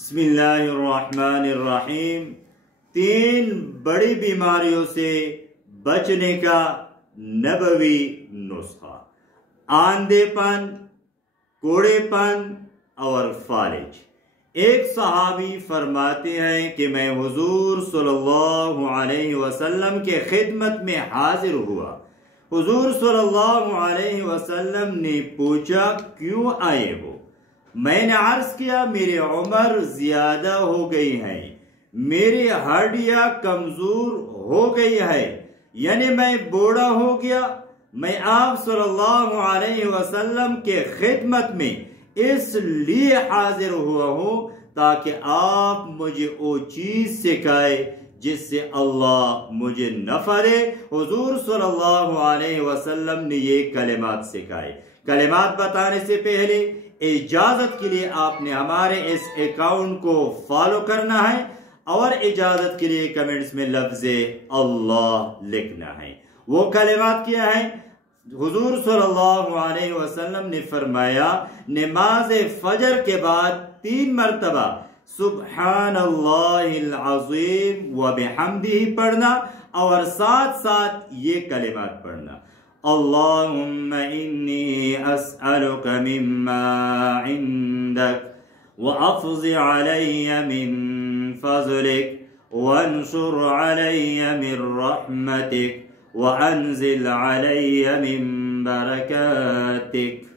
بسم اللہ الرحمن الرحیم۔ 3 بڑی بیماریوں سے بچنے کا نبوی نسخہ: آندھے پن، کوڑے پن اور فالج۔ ایک صحابی فرماتے ہیں کہ میں حضور صلی اللہ علیہ وسلم کے خدمت میں حاضر ہوا۔ حضور صلی اللہ علیہ وسلم نے پوچھا کیوں آئے ہو؟ میں نے عرض کیا میری عمر زیادہ ہو گئی ہے، میری ہڈیاں کمزور ہو گئی ہے، یعنی میں بوڑھا ہو گیا۔ میں آپ صلی اللہ علیہ وسلم کے خدمت میں اس لیے حاضر ہوا ہوں تاکہ آپ مجھے وہ چیز سکھائے جس سے اللہ مجھے نفع دے۔ حضور صلی اللہ علیہ وسلم نے یہ کلمات سکھائے۔ کلمات بتانے سے پہلے اجازت کے لیے آپ نے ہمارے اس اکاؤنٹ کو فالو کرنا ہے اور اجازت کے لیے کمنٹس میں لفظ اللہ لکھنا ہے۔ وہ کلمات کیا ہیں؟ حضور صلی اللہ علیہ وسلم نے فرمایا نماز فجر کے بعد 3 مرتبہ سبحان اللہ العظیم و بحمدہ پڑھنا اور ساتھ ساتھ یہ کلمات پڑھنا: اللہم انی اسألک مما عندک وافض علی من فضلک وانشر علی من رحمتک وانزل علی من برکاتک۔